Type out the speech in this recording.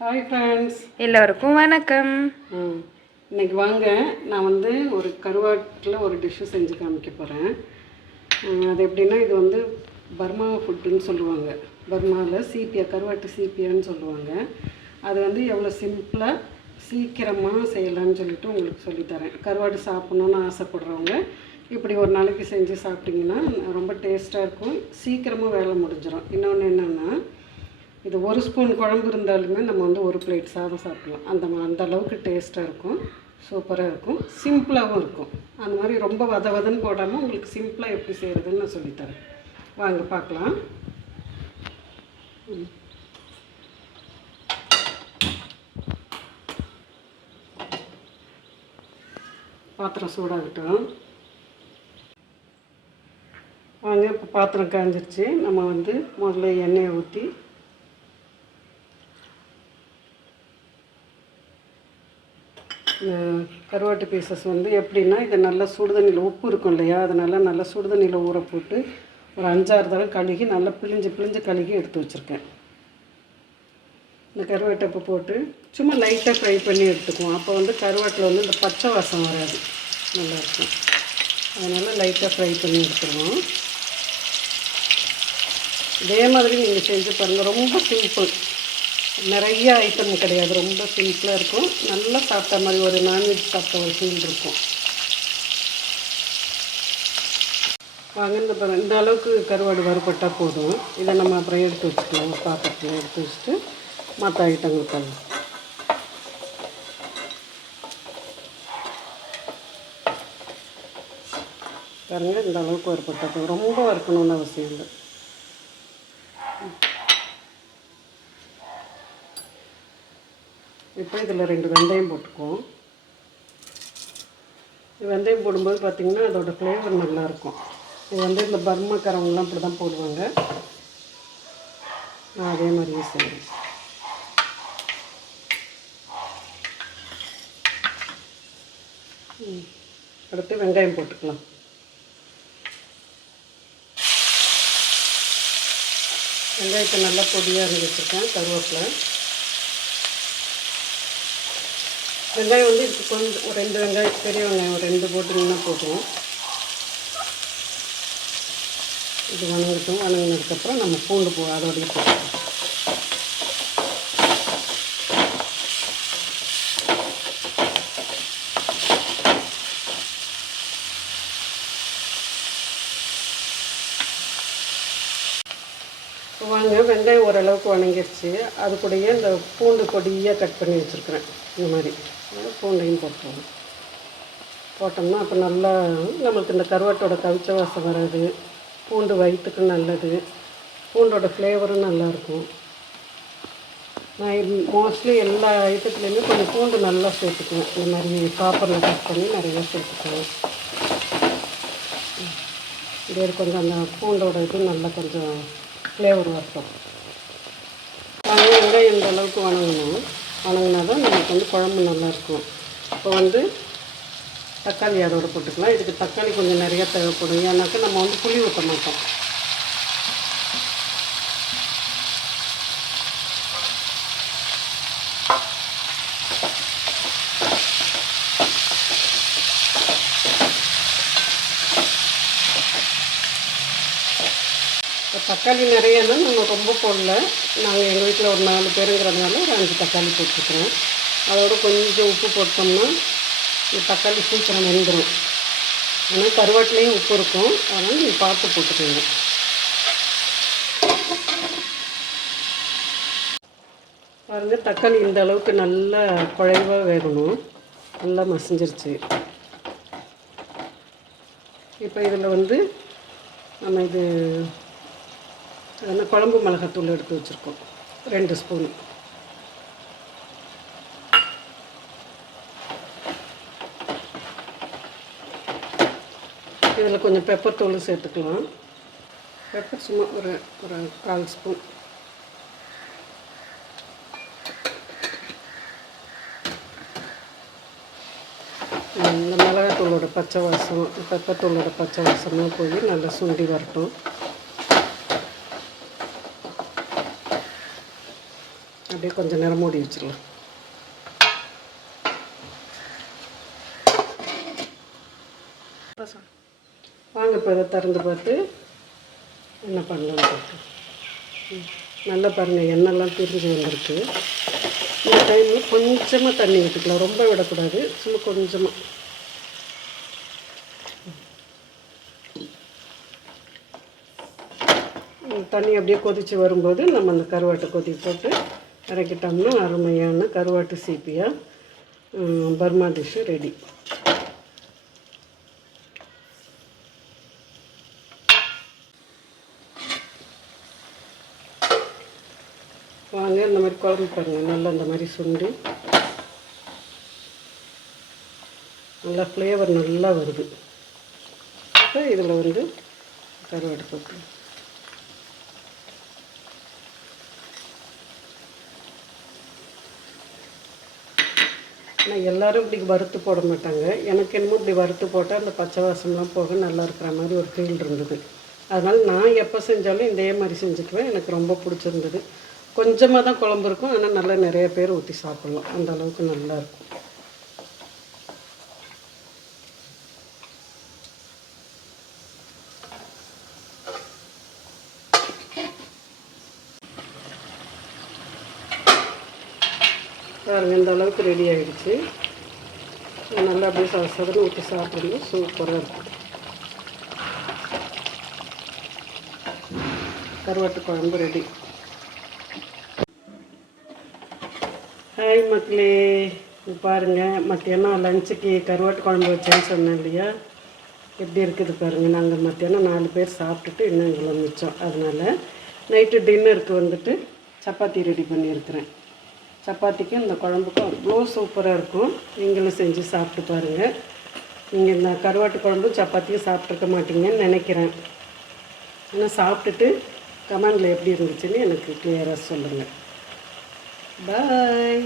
Hi friends, எல்லோருக்கும் வணக்கம். இன்றைக்கி வாங்க நான் ஒரு கருவாட்டில் ஒரு டிஷ்ஷு செஞ்சு காமிக்க போகிறேன். அது எப்படின்னா, இது பர்மா ஃபுட்டுன்னு சொல்லுவாங்க. பர்மாவில் சீப்பியா, கருவாட்டு சீப்பியான்னு சொல்லுவாங்க. அது எவ்வளோ சிம்பிளாக சீக்கிரமாக செய்யலான்னு சொல்லிட்டு உங்களுக்கு சொல்லித்தரேன். கருவாட்டு சாப்பிட்ணுன்னு ஆசைப்படுறவங்க இப்படி ஒரு நாளைக்கு செஞ்சு சாப்பிட்டிங்கன்னா ரொம்ப டேஸ்ட்டாக இருக்கும், சீக்கிரமாக வேலை முடிஞ்சிடும். இன்னொன்று என்னென்னா, இது ஒரு ஸ்பூன் குழம்பு இருந்தாலுமே நம்ம ஒரு பிளேட் சாதம் சாப்பிடலாம். அந்த அளவுக்கு டேஸ்ட்டாக இருக்கும், சூப்பராக இருக்கும், சிம்பிளாகவும் இருக்கும். அந்த மாதிரி ரொம்ப வதன்னு போடாமல் உங்களுக்கு சிம்பிளாக எப்படி செய்கிறதுன்னு நான் சொல்லித்தரேன். வாங்க பார்க்கலாம். பாத்திரம் சூடாகட்டும். வாங்க, இப்போ பாத்திரம் காஞ்சிருச்சு. நம்ம முதல்ல எண்ணெயை ஊற்றி கருவாட்டு பீசஸ் எப்படின்னா, இது நல்லா சுடுதண்ணியில் உப்பு இருக்கும் இல்லையா, அதனால் நல்லா சுடுதண்ணியில் ஊற போட்டு ஒரு 5-6 தடவை கழுகி நல்லா பிழிஞ்சு கழுகி எடுத்து வச்சுருக்கேன். இந்த கருவாட்டை போட்டு சும்மா லைட்டாக ஃப்ரை பண்ணி எடுத்துக்குவோம். அப்போ கருவாட்டில் இந்த பச்சை வாசம் வராது, நல்லாயிருக்கும். அதனால் லைட்டாக ஃப்ரை பண்ணி எடுத்துருவோம். இதே மாதிரி நீங்கள் செஞ்சு பாருங்கள். ரொம்ப சிம்பிள், நிறைய ஐட்டம் கிடையாது, ரொம்ப சிம்பிளாக இருக்கும். நல்லா சாப்பிட்ட மாதிரி, ஒரு நான்வெஜ் சாப்பிட்ட ஒரு ஃபீல் இருக்கும். வாங்க, இந்த அளவுக்கு கருவாடு வறுபட்டால் போதும். இதை நம்ம அப்புறம் எடுத்து வச்சுக்கலாம். ஒரு பாத்திரத்தில் எடுத்து வச்சுட்டு மற்ற ஐட்டங்கள் பண்ணலாம். பாருங்கள், இந்த அளவுக்கு வறுபட்டால் போதும், ரொம்ப வறுக்கணும்னு அவசியம் இல்லை. இப்போ இதில் 2 வெந்தயம் போட்டுக்குவோம். வெந்தயம் போடும்போது பார்த்திங்கன்னா அதோடய ஃப்ளேவர் நல்லாயிருக்கும். இது இந்த பர்மாக்காரவங்களாம் இப்படி தான் போடுவாங்க. நான் அதே மாதிரியே செய்வேன். அடுத்து வெங்காயம் போட்டுக்கலாம். வெங்காயத்தை நல்லா பொடியாக அரைச்சி வச்சுருக்கேன். கருவேப்பிலை, வெங்காயம் இதுக்கு கொஞ்சம் ஒரு 2 வெங்காயம், பெரிய வெங்காயம் ஒரு 2 போட்டிங்கன்னா போதும். இது வணங்கட்டும். வணங்கினதுக்கப்புறம் நம்ம பூண்டு அதோடய போட்டுக்கலாம். வாங்க, வெங்காயம் ஓரளவுக்கு வணங்கிடுச்சு. அது கூடயே இந்த பூண்டு பொடியாக கட் பண்ணி வச்சுருக்குறேன். இந்த மாதிரி பூண்டையும் போட்டுருவோம். போட்டோம்னா அப்போ நல்லா நம்மளுக்கு இந்த கருவாட்டோட கவிச்ச வாசம் வராது. பூண்டு வயிற்றுக்கு நல்லது, பூண்டோட ஃப்ளேவரும் நல்லாயிருக்கும். நான் மோஸ்ட்லி எல்லா ஐட்டத்துலேயுமே கொஞ்சம் பூண்டு நல்லா சேர்த்துக்குவேன். இந்த மாதிரி சாப்பரில் கட் பண்ணி நிறைய சேர்த்துக்குவேன். இதே கொஞ்சம் அந்த பூண்டோட இது நல்லா கொஞ்சம் ஃப்ளேவர் வரட்டும். வெங்காயம் இந்த அளவுக்கு வணங்கினா தான் நமக்கு குழம்பு நல்லாயிருக்கும். இப்போ தக்காளி அதோடு போட்டுக்கலாம். இதுக்கு தக்காளி கொஞ்சம் நிறையா தேவைப்படும், ஏன்னாக்கா நம்ம புளி ஊற்ற மாட்டோம். தக்காளி நிறையன்னா நம்ம ரொம்ப போடல. நாங்கள் எங்கள் வீட்டில் ஒரு 4 பேருங்கிறதுனால ஒரு 5 தக்காளி போட்டுக்கிறோம். அதோடு கொஞ்சம் உப்பு போட்டோம்னா இந்த தக்காளி சீக்கிரம் வெந்துடும். ஆனால் கருவாட்டிலையும் உப்பு இருக்கும், அதனால் நீங்கள் பார்த்து போட்டுக்கோங்க. பாருங்கள், தக்காளி இந்த அளவுக்கு நல்லா குழைவாக வேகணும். நல்லா மசிஞ்சிருச்சு. இப்போ இதில் நம்ம இது குழம்பு மிளகாத்தூள் எடுத்து வச்சுருக்கோம், 2 ஸ்பூன். இதில் கொஞ்சம் பெப்பர் தூள் சேர்த்துக்கலாம். பெப்பர் சும்மா ஒரு 1/4 ஸ்பூன். இந்த மிளகாத்தூளோட பச்சை வாசம், பெப்பர் தூளோட பச்சை வாசமாக போய் நல்லா சுண்டி வரட்டும். அப்படியே கொஞ்சம் நேரம் மூடி வச்சிடலாம். வாங்க இப்போ இதை திறந்து பார்த்து என்ன பண்ணலான்னு பார்த்து. நல்லா பாருங்கள், எண்ணெய்லாம் பிரிஞ்சு வந்திருக்கு. இந்த டைமில் கொஞ்சமாக தண்ணி விட்டுக்கலாம், ரொம்ப விடக்கூடாது, சும்மா கொஞ்சமாக. தண்ணி அப்படியே கொதித்து வரும்போது நம்ம அந்த கருவாட்டை கொதி போட்டு இறக்கிட்டோம்னா அருமையான கருவாட்டு சீப்பியாக பர்மா டிஷ்ஷு ரெடி. வாங்க இந்த மாதிரி குழம்பு பாருங்கள், நல்லா இந்த மாதிரி சுண்டி நல்லா ஃப்ளேவர் நல்லா வருது. இப்போ இதில் வந்து கருவாடு போட்டு ஆனால் எல்லோரும் இப்படி வறுத்து போட மாட்டாங்க. எனக்கு என்னமோ இப்படி வறுத்து போட்டால் அந்த பச்சை வாசம்லாம் போக நல்லா இருக்கிற மாதிரி ஒரு ஃபீல் இருந்தது. அதனால் நான் எப்போ செஞ்சாலும் இதே மாதிரி செஞ்சுக்குவேன். எனக்கு ரொம்ப பிடிச்சிருந்தது. கொஞ்சமாக தான் குழம்பு இருக்கும், ஆனால் நல்லா நிறைய பேர் ஊற்றி சாப்பிட்லாம், அந்த அளவுக்கு நல்லாயிருக்கும். பாருங்கள், இந்த அளவுக்கு ரெடி ஆகிடுச்சு. நல்லா அப்படியே சதன்னு ஊற்றி சாப்பிடுங்க, சூப்பராக இருக்கும். கருவாட்டு குழம்பு ரெடி. ஹாய் மக்களே, பாருங்கள், மத்தியானம் லஞ்சுக்கு கருவாட்டு குழம்பு வச்சேன்னு சொன்னேன் இல்லையா, எப்படி இருக்குது பாருங்கள். நாங்கள் மத்தியானம் 4 பேர் சாப்பிட்டுட்டு இன்னும் இவ்வளோ மிச்சம். அதனால் நைட்டு டின்னருக்கு வந்துட்டு சப்பாத்தி ரெடி பண்ணியிருக்கிறேன். சப்பாத்திக்கும் இந்த குழம்புக்கும் அவ்வளோ சூப்பராக இருக்கும். நீங்களும் செஞ்சு சாப்பிட்டு பாருங்கள். நீங்கள் இந்த கருவாட்டு குழம்பும் சப்பாத்தியும் சாப்பிட்ருக்க மாட்டீங்கன்னு நினைக்கிறேன். ஆனால் சாப்பிட்டுட்டு கமெண்டில் எப்படி இருந்துச்சுன்னு எனக்கு கிளியராக சொல்லுங்கள். Bye.